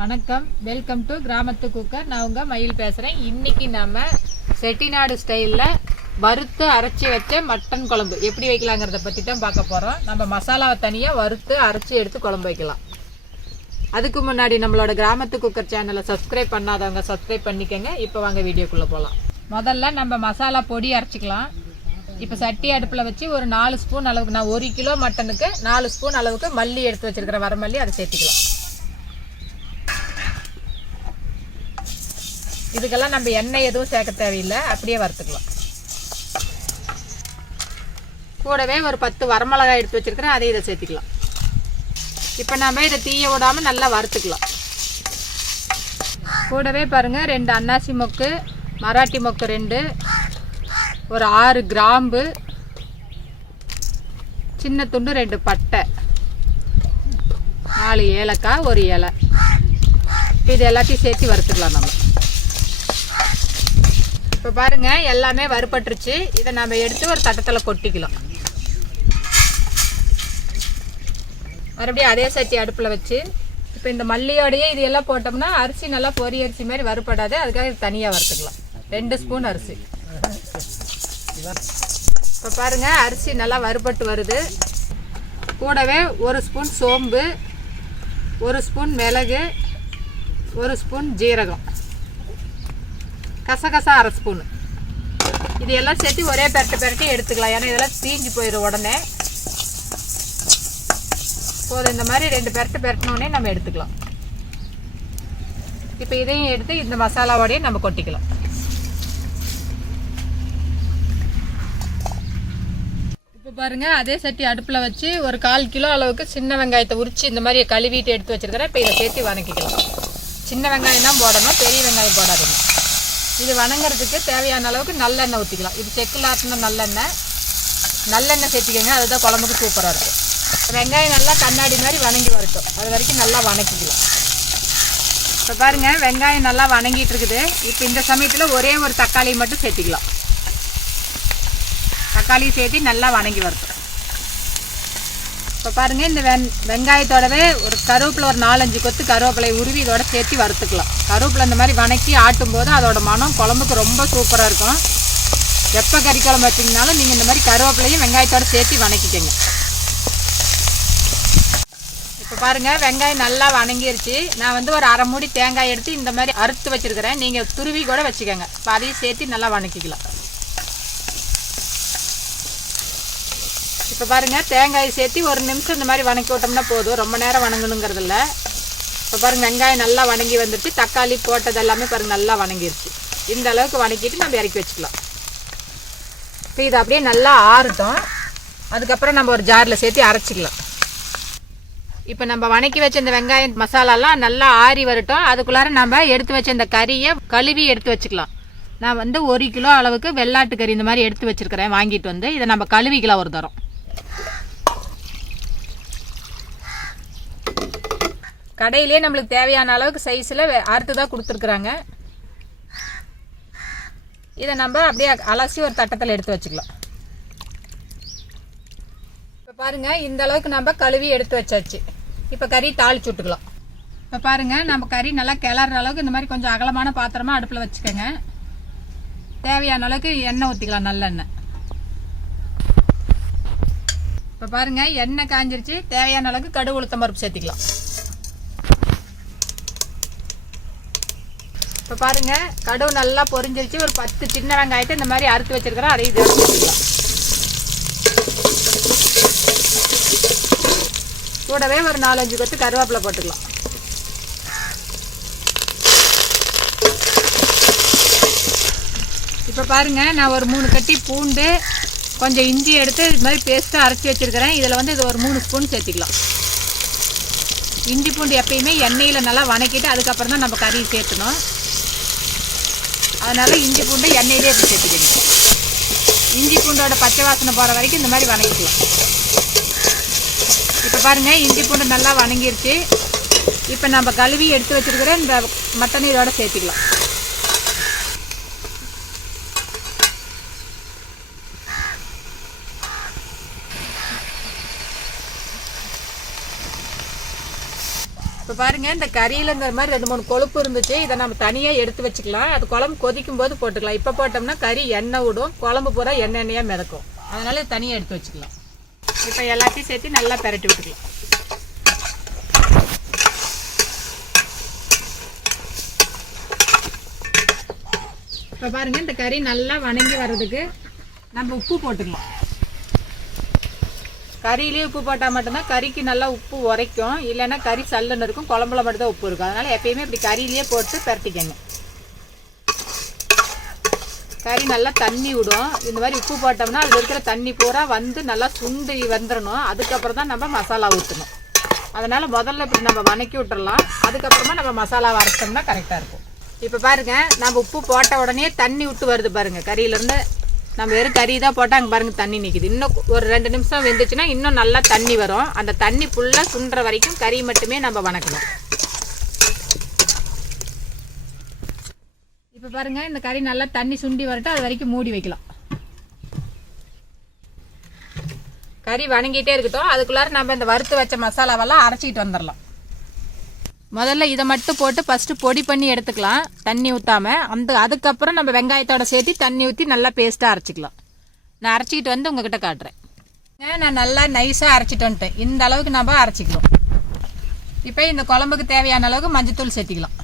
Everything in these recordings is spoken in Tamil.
வணக்கம், வெல்கம் டு கிராமத்து குக்கர். நான் உங்க மயில் பேசுறேன். இன்னைக்கு நம்ம செட்டிநாடு ஸ்டைல்ல வறுத்து அரைச்சி வச்ச மட்டன் குழம்பு எப்படி வைக்கலாங்கிறத பத்தி தான் பார்க்க போறோம். நம்ம மசாலாவை தனியா வறுத்து அரைச்சி எடுத்து குழம்பு வைக்கலாம். அதுக்கு முன்னாடி நம்மளோட கிராமத்து குக்கர் சேனலை சப்ஸ்கிரைப் பண்ணாதவங்க சப்ஸ்கிரைப் பண்ணிக்கோங்க. இப்போ வாங்க வீடியோக்குள்ள போகலாம். முதல்ல நம்ம மசாலா பொடி அரைச்சிக்கலாம். இப்போ சட்டி அடுப்பில் வச்சு ஒரு 4 ஸ்பூன் அளவுக்கு, நான் 1 கிலோ மட்டனுக்கு 4 ஸ்பூன் அளவுக்கு மல்லி எடுத்து வச்சிருக்கிற வரமல்லி அதை சேர்த்துக்கலாம். இதுக்கெல்லாம் நம்ம எண்ணெய் எதுவும் சேர்க்க தேவையில்லை, அப்படியே வறுத்துக்கலாம். கூடவே ஒரு 10 வரமிளகாய் எடுத்து வச்சிருக்கிறேன், அதை இதை சேர்த்துக்கலாம். இப்போ நம்ம இதை தீய விடாமல் நல்லா வறுத்துக்கலாம். கூடவே பாருங்கள், 2 அன்னாசி மொக்கு, மராட்டி மொக்கு 2, ஒரு 6 கிராம்பு, சின்ன துண்டு 2 பட்டை, 4 ஏலக்காய், ஒரு இலை. இது எல்லாத்தையும் சேர்த்து வறுத்துக்கலாம் நம்ம. இப்போ பாருங்க, எல்லாமே வறுபட்டுருச்சு. இதை நம்ம எடுத்து ஒரு தட்டத்தில் கொட்டிக்கலாம். மறுபடியும் அதே சட்டி அடுப்பில் வச்சு இப்போ இந்த மல்லியோடையே இது எல்லாம் போட்டோம்னா அரிசி நல்லா பொரி அரிசி மாதிரி வறுபடாது. அதுக்காக தனியாக வறுத்துக்கலாம். 2 ஸ்பூன் அரிசி. இப்போ பாருங்க, அரிசி நல்லா வறுபட்டு வருது. கூடவே 1 ஸ்பூன் சோம்பு, 1 ஸ்பூன் மிளகு, 1 ஸ்பூன் ஜீரகம், கசகசா 1/2 ஸ்பூன். இது எல்லாம் சேர்த்து ஒரே பெரட்டி எடுத்துக்கலாம். ஏன்னா இதெல்லாம் தீஞ்சு போயிடும் உடனே. போதும், இந்த மாதிரி 2 பெரட்டினோடனே நம்ம எடுத்துக்கலாம். இப்போ இதையும் எடுத்து இந்த மசாலாவோடையே நம்ம கொட்டிக்கலாம். இப்போ பாருங்க, அதே சட்டி அடுப்பில் வச்சு ஒரு 1/4 கிலோ அளவுக்கு சின்ன வெங்காயத்தை உரிச்சு இந்த மாதிரி கழுவிட்டு எடுத்து வச்சிருக்கிறேன். இப்போ இதை சேர்த்து வதக்கிக்கலாம். சின்ன வெங்காயம் தான் போடணும், பெரிய வெங்காயம் போடாதுங்க. இது வணங்குறதுக்கு தேவையான அளவுக்கு நல்லெண்ணெய் ஊற்றிக்கலாம். இது செக்கில் ஆட்டின நல்லெண்ணெய் சேர்த்திக்கோங்க, அதுதான் குழம்புக்கு சூப்பராக இருக்கும். வெங்காயம் நல்லா கண்ணாடி மாதிரி வணங்கி வரட்டும், அது வரைக்கும் நல்லா வணக்கிக்கலாம். இப்போ பாருங்கள், வெங்காயம் நல்லா வணங்கிட்டு இருக்குது. இப்போ இந்த சமயத்தில் ஒரே ஒரு தக்காளி மட்டும் சேர்த்திக்கலாம். தக்காளி சேர்த்து நல்லா வணங்கி வரட்டும். இப்போ பாருங்கள், இந்த வெங்காயத்தோடவே ஒரு கருவேப்பிலை, ஒரு 4-5 கொத்து கருவேப்பிலை உருவி இதோட சேர்த்து வறுத்துக்கலாம். கருவேப்பிலை இந்த மாதிரி வணக்கி ஆட்டும் போது அதோட மனம் குழம்புக்கு ரொம்ப சூப்பராக இருக்கும். எப்போ கறி குழம்பு வச்சிங்கனாலும் நீங்கள் இந்த மாதிரி கருவேப்பிலையும் வெங்காயத்தோட சேர்த்து வணக்கிக்கங்க. இப்போ பாருங்கள், வெங்காயம் நல்லா வணங்கிருச்சு. நான் வந்து ஒரு 1/2 மூடி தேங்காய் எடுத்து இந்த மாதிரி அறுத்து வச்சுருக்கிறேன். நீங்கள் துருவி கூட வச்சுக்கோங்க. இப்போ அதையும் சேர்த்து நல்லா வணக்கிக்கலாம். இப்போ பாருங்கள், தேங்காயை சேர்த்து 1 நிமிஷம் இந்த மாதிரி வணக்கி விட்டோம்னா போதும், ரொம்ப நேரம் வணங்கணுங்கிறது இல்லை. இப்போ பாருங்கள், வெங்காயம் நல்லா வணங்கி வந்துட்டு தக்காளி போட்டது எல்லாமே பாருங்கள் நல்லா வணங்கிருச்சு. இந்த அளவுக்கு வணக்கிட்டு நம்ம இறக்கி வச்சுக்கலாம். இப்போ இது அப்படியே நல்லா ஆறட்டும். அதுக்கப்புறம் நம்ம ஒரு ஜாரில் சேர்த்து அரைச்சிக்கலாம். இப்போ நம்ம வணக்கி வச்ச இந்த வெங்காயம் மசாலாலாம் நல்லா ஆறி வரட்டும். அதுக்குள்ளார நம்ம எடுத்து வச்ச இந்த கறியை கழுவி எடுத்து வச்சுக்கலாம். நான் வந்து 1 கிலோ அளவுக்கு வெள்ளாட்டு கறி இந்த மாதிரி எடுத்து வச்சுருக்கிறேன், வாங்கிட்டு வந்து. இதை நம்ம கழுவிக்கலாம் ஒரு தரம். கடையிலே நம்மளுக்கு தேவையான அளவுக்கு சைஸில் அறுத்து தான் கொடுத்துருக்குறாங்க. இதை நம்ம அப்படியே அலசி ஒரு தட்டத்தில் எடுத்து வச்சுக்கலாம். இப்போ பாருங்கள், இந்த அளவுக்கு நம்ம கழுவி எடுத்து வச்சாச்சு. இப்போ கறி தாளிச்சு விட்டுக்கலாம். இப்போ பாருங்கள், நம்ம கறி நல்லா கிளற அளவுக்கு இந்த மாதிரி கொஞ்சம் அகலமான பாத்திரமாக அடுப்பில் வச்சுக்கோங்க. தேவையான அளவுக்கு எண்ணெய் ஊற்றிக்கலாம், நல்லெண்ணெய். இப்போ பாருங்கள், எண்ணெய் காஞ்சிருச்சு. தேவையான அளவுக்கு கடுகு உளுத்தம் பருப்பு சேர்த்திக்கலாம். இப்போ பாருங்கள், கடுகு நல்லா பொரிஞ்சிருச்சு. ஒரு 10 சின்ன வெங்காயத்தை இந்த மாதிரி அறுத்து வச்சிருக்கிறோம், அதை இதோட சேர்த்துக்கலாம். கூடவே ஒரு 4-5 கொத்து கருவேப்பிலை போட்டுக்கலாம். இப்போ பாருங்கள், நான் ஒரு 3 கட்டி பூண்டு, கொஞ்சம் இஞ்சி எடுத்து இது மாதிரி பேஸ்ட்டாக அரைச்சி வச்சுருக்கிறேன். இதில் வந்து இது ஒரு 3 ஸ்பூன் சேர்த்திக்கலாம். இஞ்சி பூண்டு எப்பயுமே எண்ணெயில் நல்லா வணக்கிட்டு அதுக்கப்புறம் தான் நம்ம கறி சேர்த்துணும். அதனால் இஞ்சி பூண்டு எண்ணெயிலே எடுத்து சேர்த்துக்கணும். இஞ்சி பூண்டோட பச்சை வாசனை போகிற வரைக்கும் இந்த மாதிரி வணக்கிக்கலாம். இப்போ பாருங்கள், இஞ்சி பூண்டு நல்லா வணங்கிருச்சு. இப்போ நம்ம கழுவி எடுத்து வச்சுருக்கிற இந்த மட்டன் இதோட சேர்த்துக்கலாம். இப்போ பாருங்கள், இந்த கறியில் இந்த மாதிரி 2-3 கொழுப்பு இருந்துச்சு. இதை நம்ம தனியாக எடுத்து வச்சுக்கலாம். அது குழம்பு கொதிக்கும் போது போட்டுக்கலாம். இப்போ போட்டோம்னா கறி எண்ணெய் விடும், குழம்பு பூரா எண்ணெயாக மிதக்கும். அதனால தனியாக எடுத்து வச்சுக்கலாம். இப்போ எல்லாத்தையும் சேர்த்து நல்லா பெரட்டி விட்டுக்கலாம். இப்போ பாருங்கள், இந்த கறி நல்லா வணங்கி வர்றதுக்கு நம்ம உப்பு போட்டுக்கலாம். கறியிலேயே உப்பு போட்டால் மட்டும்தான் கறிக்கு நல்லா உப்பு உரைக்கும். இல்லைன்னா கறி சல்லுன்னு இருக்கும், குழம்புல மட்டும்தான் உப்பு இருக்கும். அதனால் எப்பயுமே இப்படி கறியிலேயே போட்டு பரட்டிக்கங்க. கறி நல்லா தண்ணி விடும். இந்த மாதிரி உப்பு போட்டோம்னா அதில் இருக்கிற தண்ணி பூரா வந்து நல்லா சுண்டி வந்துடணும். அதுக்கப்புறம் தான் நம்ம மசாலா ஊற்றணும். அதனால் முதல்ல இப்படி நம்ம வணக்கி விட்டுறலாம். அதுக்கப்புறமா நம்ம மசாலா அரைச்சோம்னா கரெக்டாக இருக்கும். இப்போ பாருங்கள், நம்ம உப்பு போட்ட உடனே தண்ணி விட்டு வருது பாருங்கள். கறியிலேருந்து நம்ம வெறும் கறி தான் போட்டால் அங்கே பாருங்கள் தண்ணி நிற்கிது. இன்னும் ஒரு 2 நிமிஷம் வெந்துச்சுன்னா இன்னும் நல்லா தண்ணி வரும். அந்த தண்ணி ஃபுல்லாக சுண்டுற வரைக்கும் கறி மட்டுமே நம்ம வணக்கணும். இப்போ பாருங்கள், இந்த கறி நல்லா தண்ணி சுண்டி வரட்டும். அது வரைக்கும் மூடி வைக்கலாம். கறி வணங்கிட்டே இருக்கட்டும். அதுக்குள்ளார நம்ம இந்த வறுத்து வச்ச மசாலாவெல்லாம் அரைச்சிக்கிட்டு வந்துடலாம். முதல்ல இதை மட்டும் போட்டு ஃபஸ்ட்டு பொடி பண்ணி எடுத்துக்கலாம், தண்ணி ஊற்றாமல். அதுக்கப்புறம் நம்ம வெங்காயத்தோட சேர்த்து தண்ணி ஊற்றி நல்லா பேஸ்ட்டாக அரைச்சிக்கலாம். நான் அரைச்சிக்கிட்டு வந்து உங்ககிட்ட காட்டுறேன். நான் நல்லா நைஸாக அரைச்சிட்டு வந்துட்டேன். இந்த அளவுக்கு நம்ம அரைச்சிக்கலாம். இப்போ இந்த குழம்புக்கு தேவையான அளவுக்கு மஞ்சத்தூள் சேர்த்திக்கலாம்.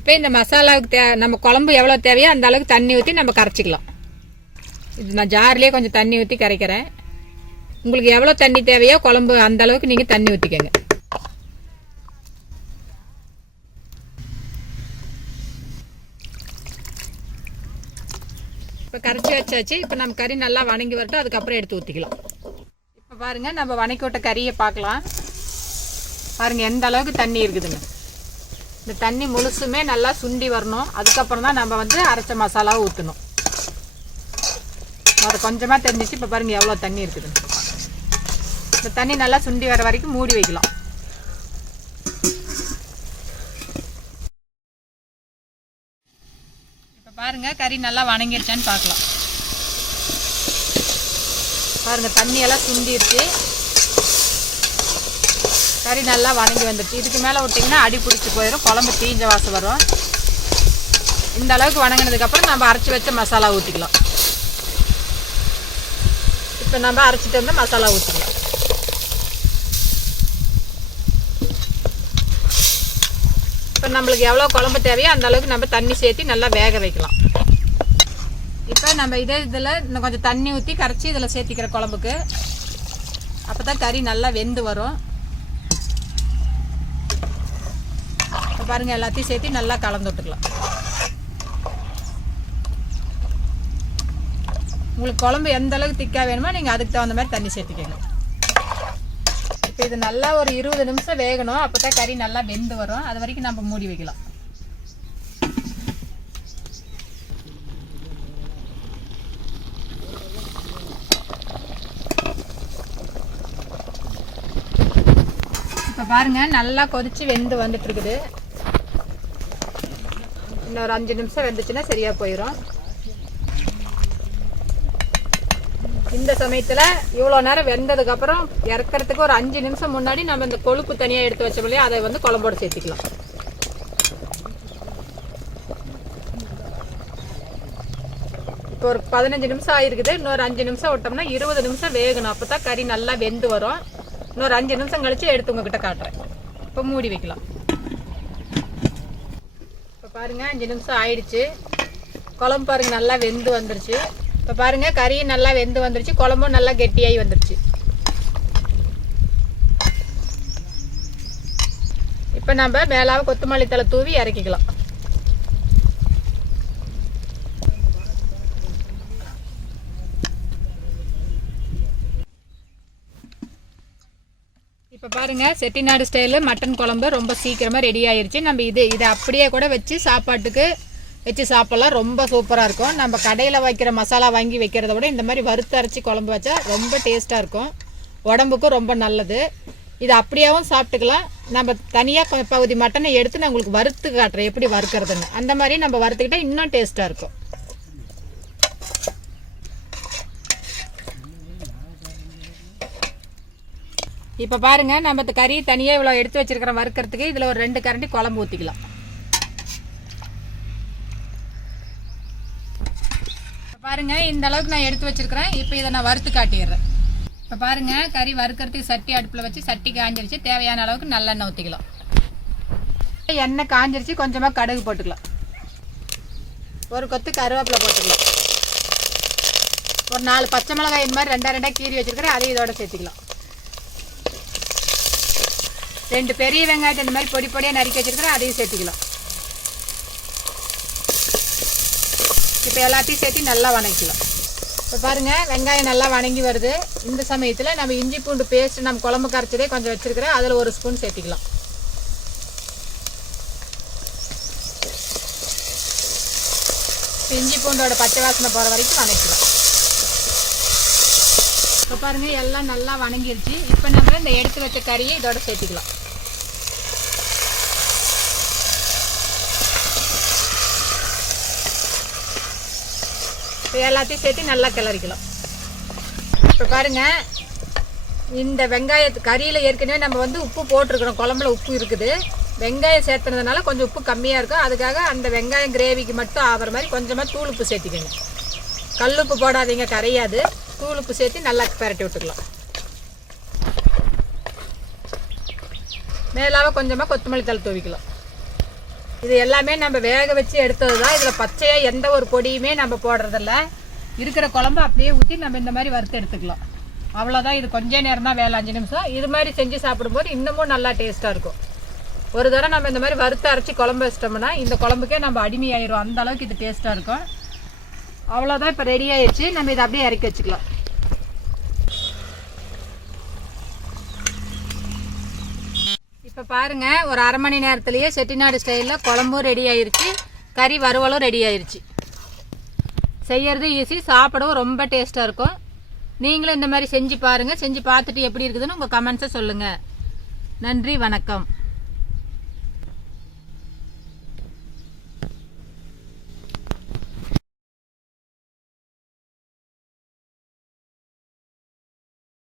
இப்போ இந்த மசாலாவுக்கு நம்ம குழம்பு எவ்வளோ தேவையோ அந்த அளவுக்கு தண்ணி ஊற்றி நம்ம கரைச்சிக்கலாம். இது நான் ஜார்லேயே கொஞ்சம் தண்ணி ஊற்றி கரைக்கிறேன். உங்களுக்கு எவ்வளோ தண்ணி தேவையோ குழம்பு அந்த அளவுக்கு நீங்கள் தண்ணி ஊற்றிக்கங்க. இப்போ கரைச்சி வச்சாச்சு. இப்போ நம்ம கறி நல்லா வணங்கி வரட்டும். அதுக்கப்புறம் எடுத்து ஊற்றிக்கலாம். இப்போ பாருங்கள், நம்ம வணக்கி விட்ட கறியை பார்க்கலாம். பாருங்கள் எந்த அளவுக்கு தண்ணி இருக்குதுங்க. இந்த தண்ணி முழுசுமே நல்லா சுண்டி வரணும். அதுக்கப்புறம் தான் நம்ம வந்து அரைச்ச மசாலாவை ஊற்றணும். அது கொஞ்சமாக தெரிஞ்சிச்சு. இப்போ பாருங்கள் எவ்வளோ தண்ணி இருக்குதுங்க. இந்த தண்ணி நல்லா சுண்டி வர வரைக்கும் மூடி வைக்கலாம். பாருங்கள், கறி நல்லா வணங்கிடுச்சான்னு பார்க்கலாம். பாருங்கள், தண்ணியெல்லாம் சுண்டிடுச்சு. கறி நல்லா வணங்கி வந்துடுச்சு. இதுக்கு மேலே விட்டிங்கன்னா அடி பிடிச்சி போயிடும், குழம்பு தீஞ்ச வாசம் வரும். இந்த அளவுக்கு வணங்கினதுக்கப்புறம் நம்ம அரைச்சி வச்ச மசாலா ஊற்றிக்கலாம். இப்போ நம்ம அரைச்சிட்டு வந்து மசாலா ஊற்றிக்கலாம். இப்போ நம்மளுக்கு எவ்வளோ குழம்பு தேவையோ அந்த அளவுக்கு நம்ம தண்ணி சேர்த்து நல்லா வேக வைக்கலாம். இப்போ நம்ம இதில் இன்னும் கொஞ்சம் தண்ணி ஊற்றி கரைச்சி இதில் சேர்த்திக்கிற குழம்புக்கு. அப்போ தான் கறி நல்லா வெந்து வரும். இப்போ பாருங்கள், எல்லாத்தையும் சேர்த்து நல்லா கலந்து விட்டுக்கலாம். உங்களுக்கு குழம்பு எந்த அளவுக்கு திக்காக வேணுமோ நீங்கள் அதுக்கு தகுந்த மாதிரி தண்ணி சேர்த்துக்கங்க. இப்போ இது நல்லா ஒரு 20 நிமிஷம் வேகணும். அப்போ தான் கறி நல்லா வெந்து வரும். அது வரைக்கும் நம்ம மூடி வைக்கலாம். இப்போ பாருங்கள், நல்லா கொதிச்சு வெந்து வந்துட்டு இருக்குது. இன்னும் ஒரு 5 நிமிஷம் வெந்துச்சுன்னா சரியாக போயிடும். இந்த சமயத்தில் இவ்வளோ நேரம் வெந்ததுக்கப்புறம் இறக்கிறதுக்கு ஒரு 5 நிமிஷம் முன்னாடி நம்ம இந்த கொழுப்பு தனியாக எடுத்து வச்சோம் இல்லையா, அதை வந்து குழம்போடு சேர்த்துக்கலாம். இப்போ ஒரு 15 நிமிஷம் ஆயிருக்குது. இன்னொரு 5 நிமிஷம் விட்டோம்னா 20 நிமிஷம் வேகணும். அப்போ தான் கறி நல்லா வெந்து வரும். இன்னொரு 5 நிமிஷம் கழிச்சு எடுத்து உங்ககிட்ட காட்டுறேன். இப்போ மூடி வைக்கலாம். இப்போ பாருங்கள், 5 நிமிஷம் ஆயிடுச்சு. குழம்பு பாருங்கள் நல்லா வெந்து வந்துருச்சு. இப்போ பாருங்கள், கறியும் நல்லா வெந்து வந்துருச்சு, குழம்பும் நல்லா கெட்டியாகி வந்துருச்சு. இப்போ நம்ம மேலாக கொத்தமல்லி தழை தூவி இறக்கிக்கலாம். இப்போ பாருங்கள், செட்டிநாடு ஸ்டைலில் மட்டன் குழம்பு ரொம்ப சீக்கிரமாக ரெடி ஆயிடுச்சு. நம்ம இதை அப்படியே கூட வச்சு சாப்பாட்டுக்கு வச்சு சாப்பிட்லாம். ரொம்ப சூப்பராக இருக்கும். நம்ம கடையில் வைக்கிற மசாலா வாங்கி வைக்கிறத விட இந்த மாதிரி வறுத்து அரைச்சி குழம்பு வச்சா ரொம்ப டேஸ்ட்டாக இருக்கும். உடம்புக்கும் ரொம்ப நல்லது. இது அப்படியாவும் சாப்பிட்டுக்கலாம். நம்ம தனியாக பகுதி மட்டனை எடுத்து நான் உங்களுக்கு வறுத்து காட்டுறேன் எப்படி வறுக்கிறதுன்னு. அந்த மாதிரி நம்ம வறுத்துக்கிட்டால் இன்னும் டேஸ்ட்டாக இருக்கும். இப்போ பாருங்க, நம்ம இந்த கறி தனியாக இவ்வளோ எடுத்து வச்சிருக்கிற வறுக்கிறதுக்கு இதில் ஒரு 2 கரண்டி குழம்பு ஊற்றிக்கலாம். இப்போ பாருங்க, இந்த அளவுக்கு நான் எடுத்து வச்சிருக்கிறேன். இப்போ இதை நான் வறுத்து காட்டிடுறேன். இப்போ பாருங்க, கறி வறுக்கிறதுக்கு சட்டி அடுப்பில் வச்சு சட்டி காஞ்சிருச்சு. தேவையான அளவுக்கு நல்லெண்ணெய் ஊற்றிக்கலாம். எண்ணெய் காஞ்சிருச்சு. கொஞ்சமாக கடுகு போட்டுக்கலாம். ஒரு கொத்து கருவேப்பிலை போட்டுக்கலாம். ஒரு 4 பச்சை மிளகாய் இந்த மாதிரி 2 கீறி வச்சிருக்கிறேன். அதையும் இதோட சேர்த்துக்கலாம். 2 பெரிய வெங்காயத்தை இந்த மாதிரி பொடி பொடியாக நறுக்கி வச்சிருக்கிறேன். அதையும் சேர்த்துக்கலாம். இப்போ எல்லாத்தையும் சேர்த்து நல்லா வணக்கிக்கலாம். இப்போ பாருங்கள், வெங்காயம் நல்லா வணங்கி வருது. இந்த சமயத்தில் நம்ம இஞ்சி பூண்டு பேஸ்ட் நம்ம குழம்பு கரைச்சதே கொஞ்சம் வச்சுருக்கிறேன். அதில் 1 ஸ்பூன் சேர்த்துக்கலாம். இஞ்சி பூண்டோட பச்சை வாசனை போகிற வரைக்கும் வணக்கலாம். இப்போ பாருங்கள், எல்லாம் நல்லா வணங்கிருச்சு. இப்போ நம்ம இந்த எடுத்து வச்ச கறியை இதோட சேர்த்துக்கலாம். இப்போ எல்லாத்தையும் சேர்த்து நல்லா கிளறிக்கலாம். இப்போ பாருங்கள், இந்த கறியில் ஏற்கனவே நம்ம உப்பு போட்டிருக்கிறோம். குழம்புல உப்பு இருக்குது. வெங்காயம் சேர்த்துனதுனால கொஞ்சம் உப்பு கம்மியாக இருக்கும். அதுக்காக அந்த வெங்காயம் கிரேவிக்கு மட்டும் ஆகிற மாதிரி கொஞ்சமாக தூள் உப்பு சேர்த்திக்கோங்க. கல் உப்பு போடாதீங்க, கரையாது. தூள் உப்பு சேர்த்து நல்லா பரட்டி விட்டுக்கலாம். மேலாக கொஞ்சமாக கொத்தமல்லி தழை தூவிக்கலாம். இது எல்லாமே நம்ம வேக வச்சு எடுத்தது தான். இதில் பச்சையாக எந்த ஒரு பொடியுமே நம்ம போடுறதில்ல. இருக்கிற குழம்பு அப்படியே ஊற்றி நம்ம இந்த மாதிரி வறுத்து எடுத்துக்கலாம். அவ்வளோதான். இது கொஞ்சம் நேரம் தான் வேலை, 5 நிமிஷம். இது மாதிரி செஞ்சு சாப்பிடும்போது இன்னமும் நல்லா டேஸ்ட்டாக இருக்கும். ஒரு தடவை நம்ம இந்த மாதிரி வறுத்து அரைச்சி குழம்பு வச்சிட்டோம்னா இந்த குழம்புக்கே நம்ம அடிமையாயிரும். அந்த அளவுக்கு இது டேஸ்ட்டாக இருக்கும். அவ்வளோதான். இப்போ ரெடி ஆயிடுச்சு. நம்ம இதை அப்படியே இறக்கி வச்சுக்கலாம். இப்போ பாருங்கள், ஒரு அரை மணி நேரத்துலேயே செட்டிநாடு ஸ்டைலில் குழம்பும் ரெடி ஆயிடுச்சு, கறி வறுவலும் ரெடி ஆயிடுச்சு. செய்யறது ஈஸி, சாப்பிடவும் ரொம்ப டேஸ்ட்டாக இருக்கும். நீங்களும் இந்த மாதிரி செஞ்சு பாருங்கள். செஞ்சு பார்த்துட்டு எப்படி இருக்குதுன்னு உங்கள் கமெண்ட்ஸை சொல்லுங்கள். நன்றி, வணக்கம்.